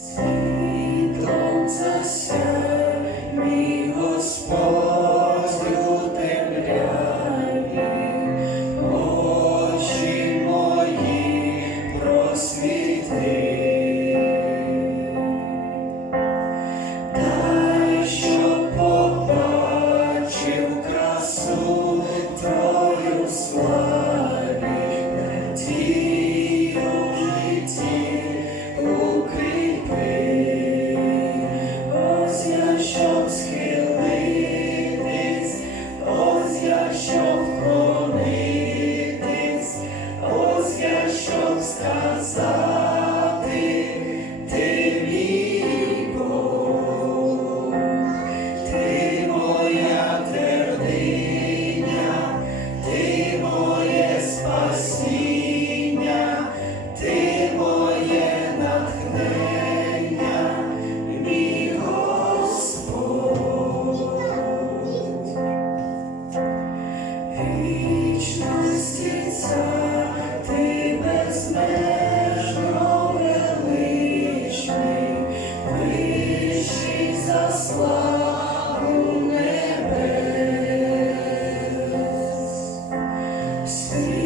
Світом засяє мій Господь очі мої просвіти, дай, щоб побачив красу твою славі. Yes.